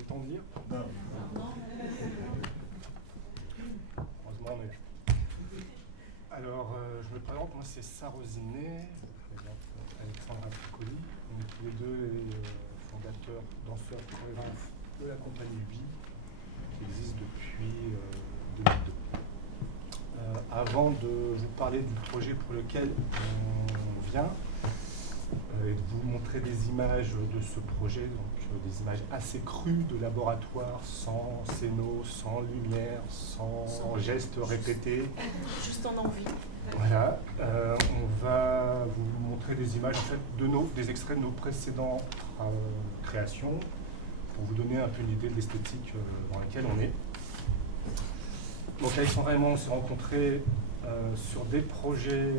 le temps de lire? Non. Heureusement, mais... Alors, je me présente, moi c'est Sarosiné, je présente Alexandre Piccoli. On est tous les deux les fondateurs, danseurs, chorégraphes de la compagnie Vie, qui existe depuis 2002. Avant de vous parler du projet pour lequel on vient, et de vous montrer des images de ce projet, donc des images assez crues de laboratoire, sans scénos, sans lumière, sans gestes répétés. Juste en envie. Voilà, on va vous montrer des images, en fait, des extraits de nos précédentes créations, pour vous donner un peu une idée de l'esthétique dans laquelle on est. Donc Alexandra et moi, on s'est rencontrés sur des projets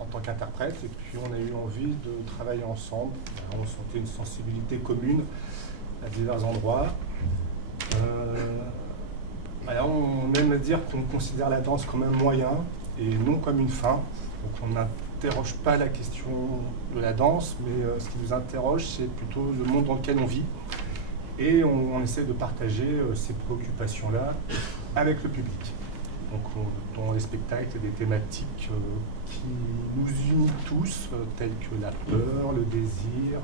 en tant qu'interprète, et puis on a eu envie de travailler ensemble. On sentait une sensibilité commune à divers endroits. Alors on aime dire qu'on considère la danse comme un moyen et non comme une fin. Donc on n'interroge pas la question de la danse, mais ce qui nous interroge, c'est plutôt le monde dans lequel on vit. Et on essaie de partager ces préoccupations-là avec le public. Donc dans les spectacles, il y a des thématiques qui nous unissent tous, telles que la peur, le désir,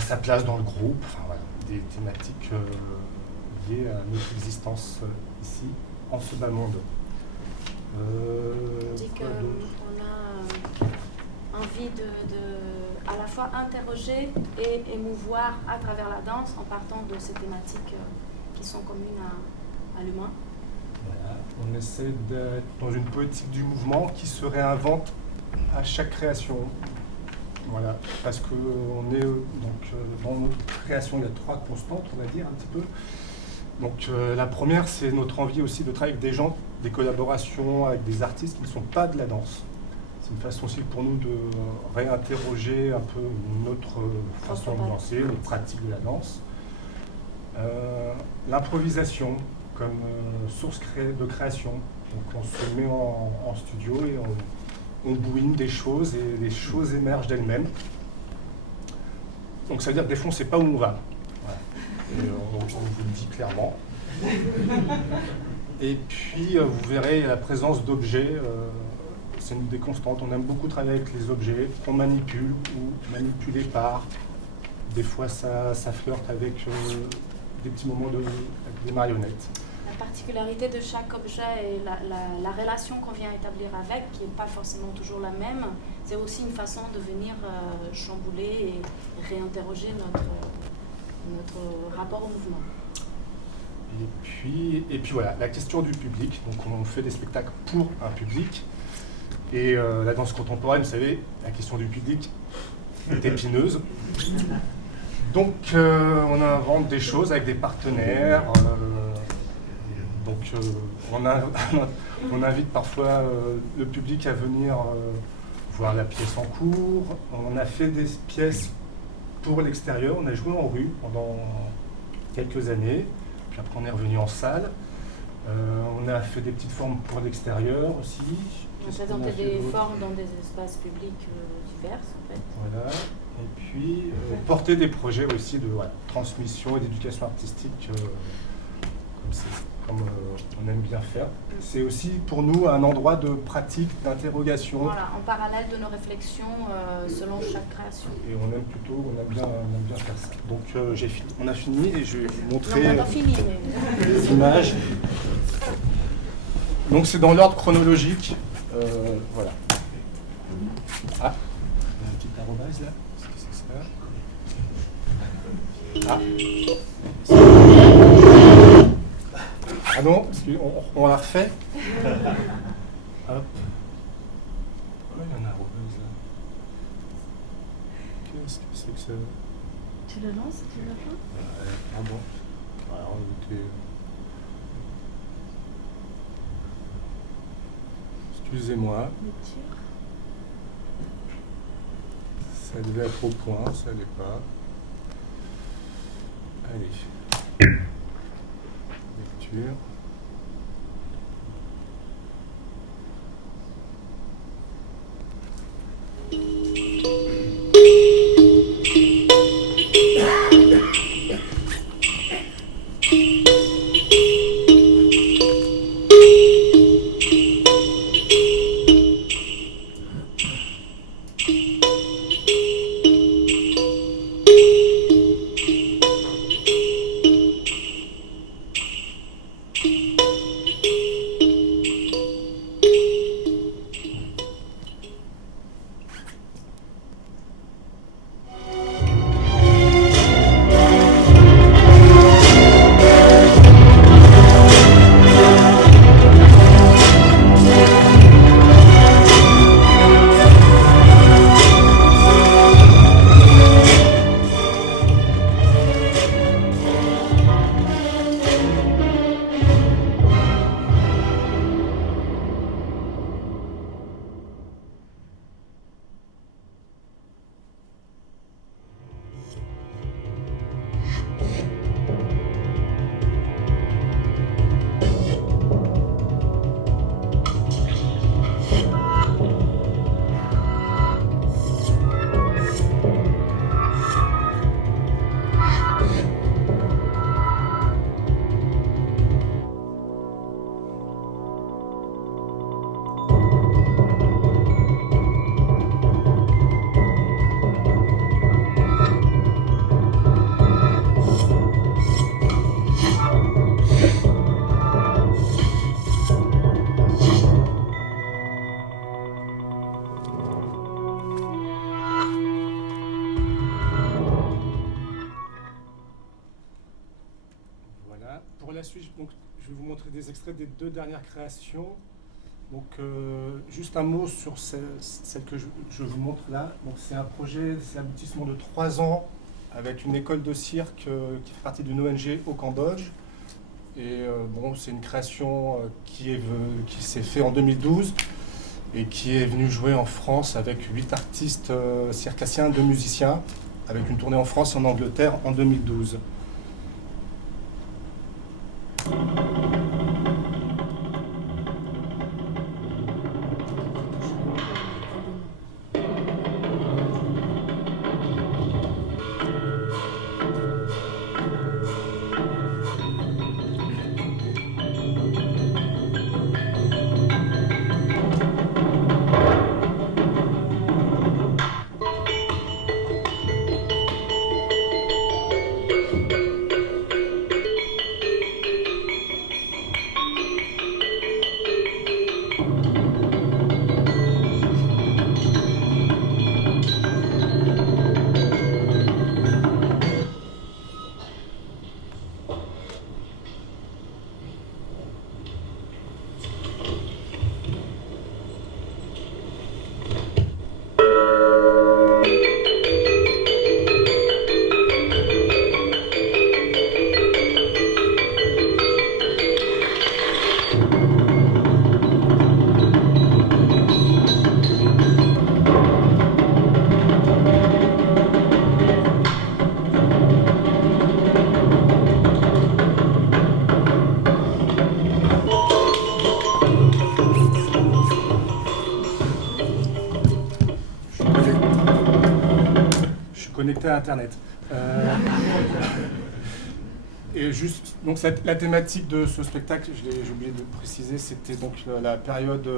sa place dans le groupe, enfin voilà, des thématiques liées à notre existence ici, en ce bas monde. On dit qu'on a envie de à la fois interroger et émouvoir à travers la danse en partant de ces thématiques qui sont communes à l'humain. Voilà. On essaie d'être dans une poétique du mouvement qui se réinvente à chaque création. Voilà. Parce que on est dans notre création, il y a 3 constantes, on va dire un petit peu. Donc la première, c'est notre envie aussi de travailler avec des gens, des collaborations avec des artistes qui ne sont pas de la danse. C'est une façon aussi pour nous de réinterroger un peu notre façon de danser, notre pratique de la danse. L'improvisation comme source de création. Donc on se met en studio et on bouine des choses et les choses émergent d'elles-mêmes. Donc ça veut dire que des fois on ne sait pas où on va. Voilà. Et on vous le dit clairement. Et puis vous verrez la présence d'objets, c'est une des constantes. On aime beaucoup travailler avec les objets qu'on manipule ou manipulés par. Des fois ça flirte avec des petits moments avec des marionnettes. La particularité de chaque objet et la relation qu'on vient établir avec, qui n'est pas forcément toujours la même, c'est aussi une façon de venir chambouler et réinterroger notre rapport au mouvement. Et puis voilà, la question du public. Donc on fait des spectacles pour un public. Et la danse contemporaine, vous savez, la question du public est épineuse. Donc on invente des choses avec des partenaires. On invite parfois le public à venir voir la pièce en cours. On a fait des pièces pour l'extérieur. On a joué en rue pendant quelques années. Puis après on est revenu en salle. On a fait des petites formes pour l'extérieur aussi. On présentait des formes dans des espaces publics divers en fait. Voilà. Et puis porter des projets aussi de transmission et d'éducation artistique comme on aime bien faire. C'est aussi pour nous un endroit de pratique, d'interrogation. Voilà, en parallèle de nos réflexions selon chaque création. Et on aime bien faire ça. Donc on a fini et je vais vous montrer on n'a pas fini, mais... les images. Donc c'est dans l'ordre chronologique. Voilà. Ah, il y a un petit arrobase là. Qu'est-ce que c'est ça? Ah non, on la refait. Hop. Oh, il y a un arrobase là. Qu'est-ce que c'est que ça? Tu le lances, tu le fais? Ah bon. Alors, écoutez... Excusez-moi. Ça devait être au point, ça l'est pas. Allez. Lecture. des extraits des 2 dernières créations. Donc, juste un mot sur celle que je vous montre là. Donc, c'est un projet, c'est l'aboutissement de 3 ans avec une école de cirque qui fait partie d'une ONG au Cambodge. Et bon, c'est une création qui s'est faite en 2012 et qui est venue jouer en France avec 8 artistes circassiens, 2 musiciens, avec une tournée en France et en Angleterre en 2012. Connecté à Internet. Et juste, donc la thématique de ce spectacle, j'ai oublié de le préciser, c'était donc la période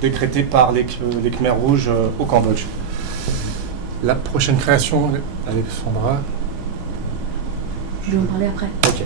décrétée par les Khmers rouges au Cambodge. La prochaine création, Alexandra. Je vais en parler après. Ok.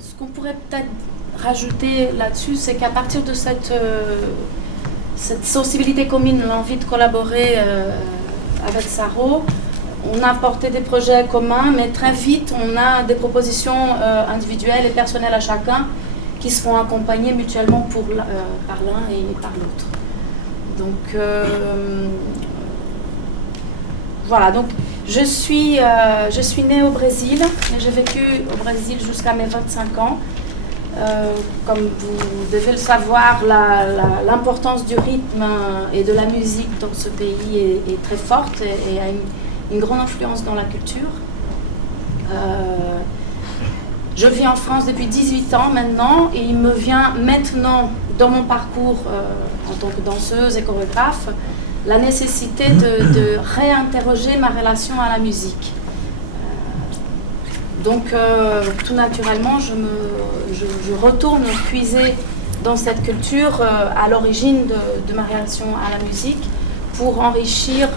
Ce qu'on pourrait peut-être rajouter là-dessus, c'est qu'à partir de cette sensibilité commune, l'envie de collaborer avec Saro, on a porté des projets communs, mais très vite, on a des propositions individuelles et personnelles à chacun qui se font accompagner mutuellement par l'un et par l'autre. Donc, voilà. Donc, je suis née au Brésil, mais j'ai vécu au Brésil jusqu'à mes 25 ans. Comme vous devez le savoir, l'importance du rythme et de la musique dans ce pays est très forte et a une grande influence dans la culture. Je vis en France depuis 18 ans maintenant et il me vient maintenant, dans mon parcours en tant que danseuse et chorégraphe, la nécessité de réinterroger ma relation à la musique. Donc, tout naturellement, je retourne puiser dans cette culture à l'origine de ma relation à la musique pour enrichir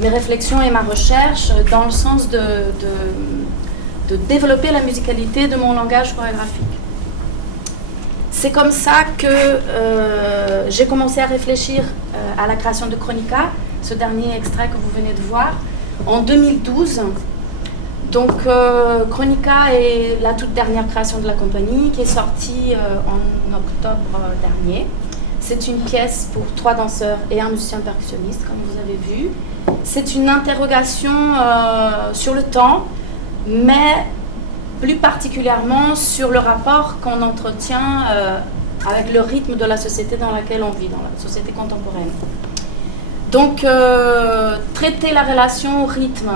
mes réflexions et ma recherche dans le sens de développer la musicalité de mon langage chorégraphique. C'est comme ça que j'ai commencé à réfléchir à la création de Chronica, ce dernier extrait que vous venez de voir, en 2012. Donc Chronica est la toute dernière création de la compagnie qui est sortie en octobre dernier. C'est une pièce pour 3 danseurs et un musicien percussionniste, comme vous avez vu. C'est une interrogation sur le temps, mais plus particulièrement sur le rapport qu'on entretient avec le rythme de la société dans laquelle on vit, dans la société contemporaine. Donc, traiter la relation au rythme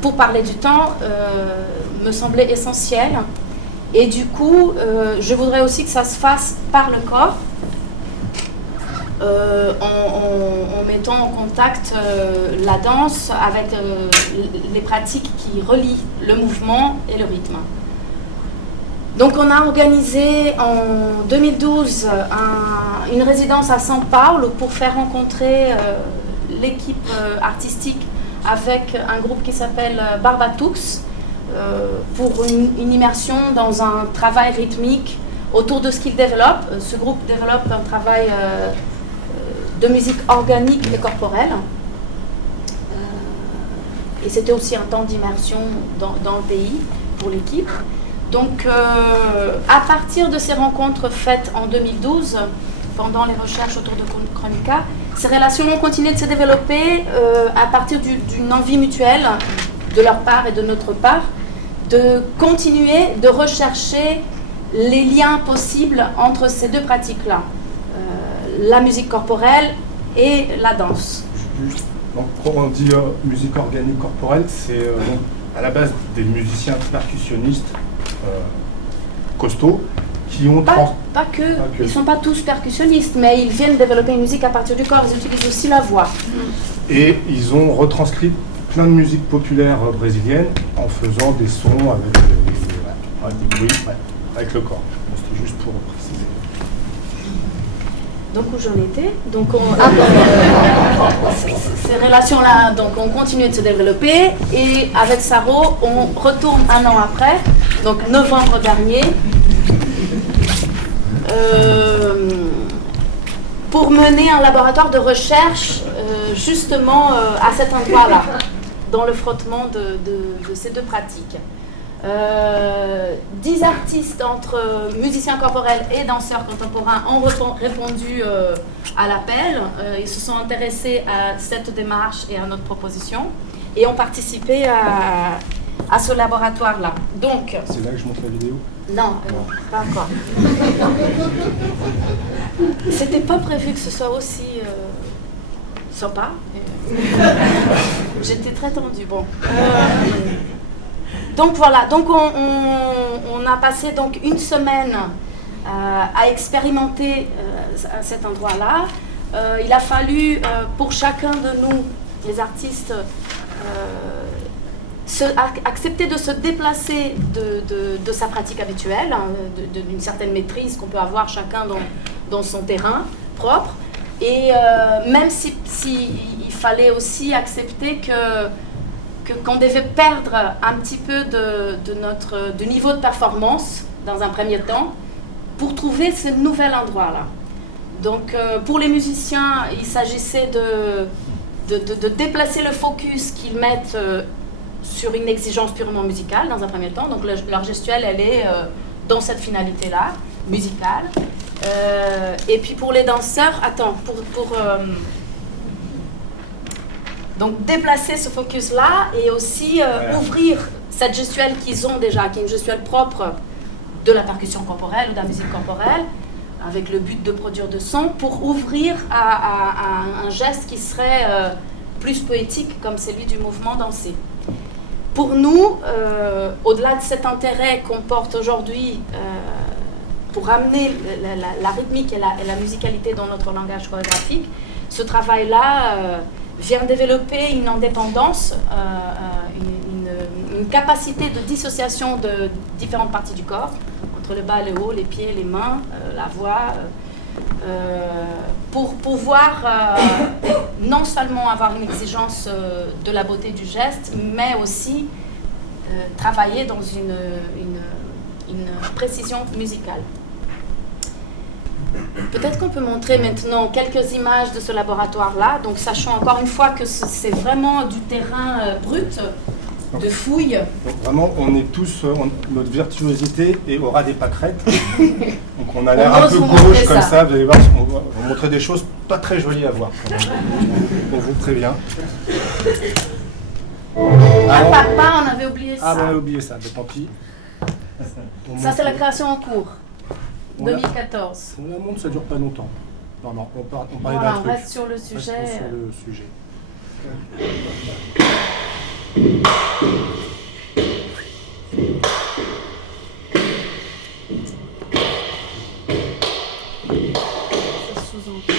pour parler du temps me semblait essentiel. Et du coup, je voudrais aussi que ça se fasse par le corps, en mettant en contact la danse avec les pratiques qui relient le mouvement et le rythme. Donc on a organisé en 2012 une résidence à São Paulo pour faire rencontrer l'équipe artistique avec un groupe qui s'appelle Barbatux pour une immersion dans un travail rythmique autour de ce qu'ils développent. Ce groupe développe un travail de musique organique et corporelle. Et c'était aussi un temps d'immersion dans le pays pour l'équipe. Donc, à partir de ces rencontres faites en 2012, pendant les recherches autour de Chronica, ces relations ont continué de se développer à partir d'une envie mutuelle de leur part et de notre part, de continuer de rechercher les liens possibles entre ces deux pratiques-là. La musique corporelle et la danse. Donc, quand on dit musique organique corporelle, c'est à la base des musiciens percussionnistes costauds qui ont... Pas que. Ils ne sont pas tous percussionnistes, mais ils viennent développer une musique à partir du corps, ils utilisent aussi la voix. Et ils ont retranscrit plein de musiques populaires brésiliennes en faisant des sons avec des bruits, avec le corps. C'était juste pour préciser. Donc où j'en étais, donc ces relations-là, donc on continue de se développer et avec Saro, on retourne un an après, donc novembre dernier, pour mener un laboratoire de recherche justement à cet endroit-là, dans le frottement de ces deux pratiques. 10 artistes entre musiciens corporels et danseurs contemporains ont répondu à l'appel. Ils se sont intéressés à cette démarche et à notre proposition et ont participé à ce laboratoire-là. Donc, c'est là que je montre la vidéo? Non, pas encore. C'était pas prévu que ce soit aussi sympa. J'étais très tendue. Bon. Donc voilà, donc on a passé donc une semaine à expérimenter à cet endroit-là. Il a fallu pour chacun de nous, les artistes, accepter de se déplacer de sa pratique habituelle, hein, d'une certaine maîtrise qu'on peut avoir chacun dans son terrain propre. Et même si il fallait aussi accepter qu'on devait perdre un petit peu de niveau de performance dans un premier temps pour trouver ce nouvel endroit-là. Donc pour les musiciens, il s'agissait de déplacer le focus qu'ils mettent sur une exigence purement musicale dans un premier temps. Donc leur gestuelle, elle est dans cette finalité-là, musicale. Et puis pour les danseurs, donc déplacer ce focus-là et aussi ouvrir cette gestuelle qu'ils ont déjà, qui est une gestuelle propre de la percussion corporelle ou de la musique corporelle, avec le but de produire de son, pour ouvrir à un geste qui serait plus poétique, comme celui du mouvement dansé. Pour nous, au-delà de cet intérêt qu'on porte aujourd'hui pour amener la rythmique et la musicalité dans notre langage chorégraphique, ce travail-là vient développer une indépendance, une capacité de dissociation de différentes parties du corps, entre le bas, le haut, les pieds, les mains, la voix, pour pouvoir non seulement avoir une exigence de la beauté du geste, mais aussi travailler dans une précision musicale. Peut-être qu'on peut montrer maintenant quelques images de ce laboratoire-là, donc sachant encore une fois que c'est vraiment du terrain brut, de fouilles. Donc vraiment, on est tous, notre virtuosité et aura des pâquerettes. Donc on a l'air un peu gauche comme ça, vous allez voir, on va vous montrer des choses pas très jolies à voir. On vous prévient. Ah, papa, on avait oublié ça. Ah, on avait oublié ça, mais tant pis. Ça, c'est la création en cours, 2014. On la montre, ça dure pas longtemps. Non, on parlait voilà, d'un truc. on reste sur le sujet. Restons sur le sujet. Ça sous-entend.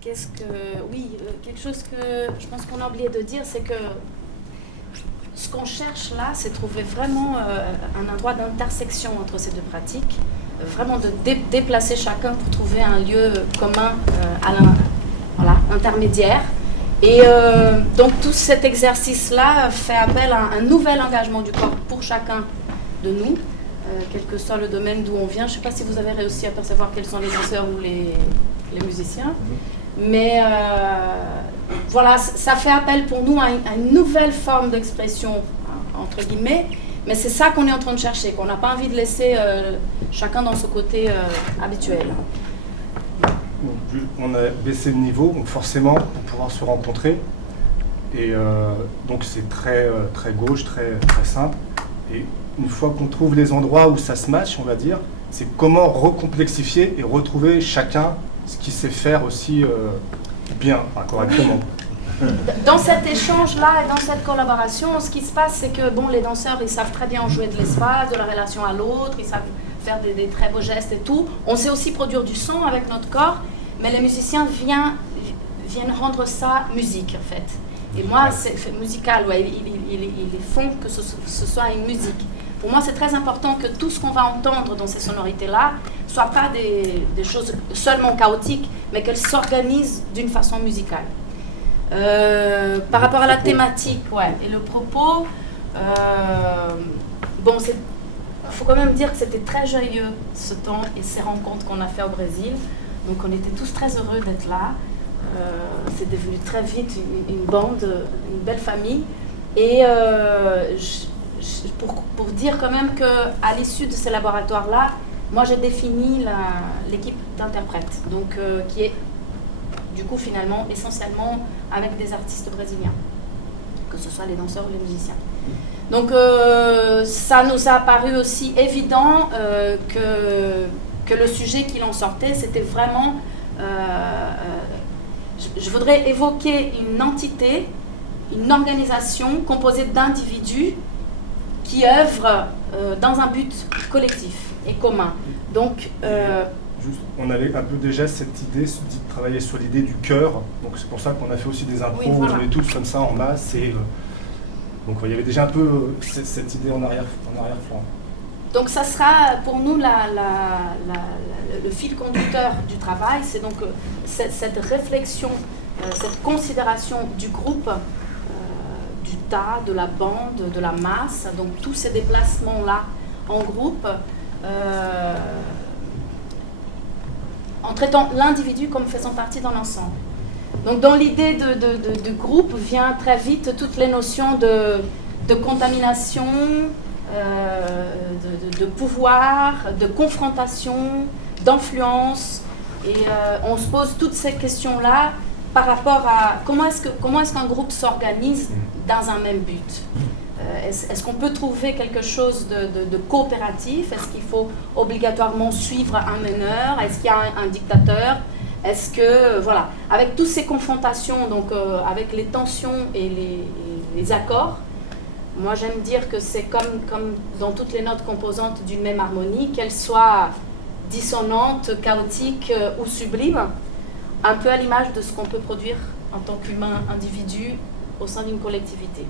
quelque chose que je pense qu'on a oublié de dire, c'est que ce qu'on cherche là, c'est trouver vraiment un endroit d'intersection entre ces deux pratiques, vraiment de déplacer chacun pour trouver un lieu commun intermédiaire. Et donc tout cet exercice-là fait appel à un nouvel engagement du corps pour chacun de nous, quel que soit le domaine d'où on vient. Je ne sais pas si vous avez réussi à percevoir quels sont les danseurs ou les musiciens, mais voilà, ça fait appel pour nous à une nouvelle forme d'expression, entre guillemets, mais c'est ça qu'on est en train de chercher, qu'on n'a pas envie de laisser chacun dans ce côté habituel. On a baissé le niveau, donc forcément, pour pouvoir se rencontrer. Et donc c'est très gauche, très simple. Et une fois qu'on trouve les endroits où ça se match, on va dire, c'est comment recomplexifier et retrouver chacun ce qu'il sait faire aussi bien, correctement. Dans cet échange-là et dans cette collaboration, ce qui se passe, c'est que les danseurs, ils savent très bien jouer de l'espace, de la relation à l'autre, ils savent faire des très beaux gestes et tout. On sait aussi produire du son avec notre corps, mais les musiciens viennent rendre ça musique, en fait. Et moi, c'est musical, ils font que ce soit une musique. Pour moi, c'est très important que tout ce qu'on va entendre dans ces sonorités-là ne soit pas des choses seulement chaotiques, mais qu'elles s'organisent d'une façon musicale. Par rapport à la thématique, et le propos, il faut quand même dire que c'était très joyeux ce temps et ces rencontres qu'on a fait au Brésil. Donc on était tous très heureux d'être là. C'est devenu très vite une bande, une belle famille. Et pour dire quand même qu'à l'issue de ces laboratoires-là, moi j'ai défini l'équipe d'interprètes, donc qui est du coup finalement essentiellement avec des artistes brésiliens, que ce soit les danseurs ou les musiciens. Donc ça nous a paru aussi évident que le sujet qu'il en sortait, c'était vraiment, je voudrais évoquer une entité, une organisation composée d'individus qui œuvrent dans un but collectif et commun. Donc, on avait un peu déjà cette idée de travailler sur l'idée du cœur, donc c'est pour ça qu'on a fait aussi des impros, on est tous comme ça en masse, et donc il y avait déjà un peu cette idée en arrière-plan. Donc ça sera pour nous le fil conducteur du travail, c'est donc cette réflexion, cette considération du groupe, du tas, de la bande, de la masse, donc tous ces déplacements-là en groupe, en traitant l'individu comme faisant partie d'un ensemble. Donc dans l'idée de groupe vient très vite toutes les notions de contamination, de pouvoir, de confrontation, d'influence. Et on se pose toutes ces questions-là par rapport à comment est-ce qu'un groupe s'organise dans un même but. Est-ce qu'on peut trouver quelque chose de coopératif? Est-ce qu'il faut obligatoirement suivre un meneur? Est-ce qu'il y a un dictateur? Est-ce que, voilà, avec toutes ces confrontations, donc avec les tensions et les accords, moi j'aime dire que c'est comme dans toutes les notes composantes d'une même harmonie, qu'elles soient dissonantes, chaotiques ou sublimes, un peu à l'image de ce qu'on peut produire en tant qu'humain individu au sein d'une collectivité.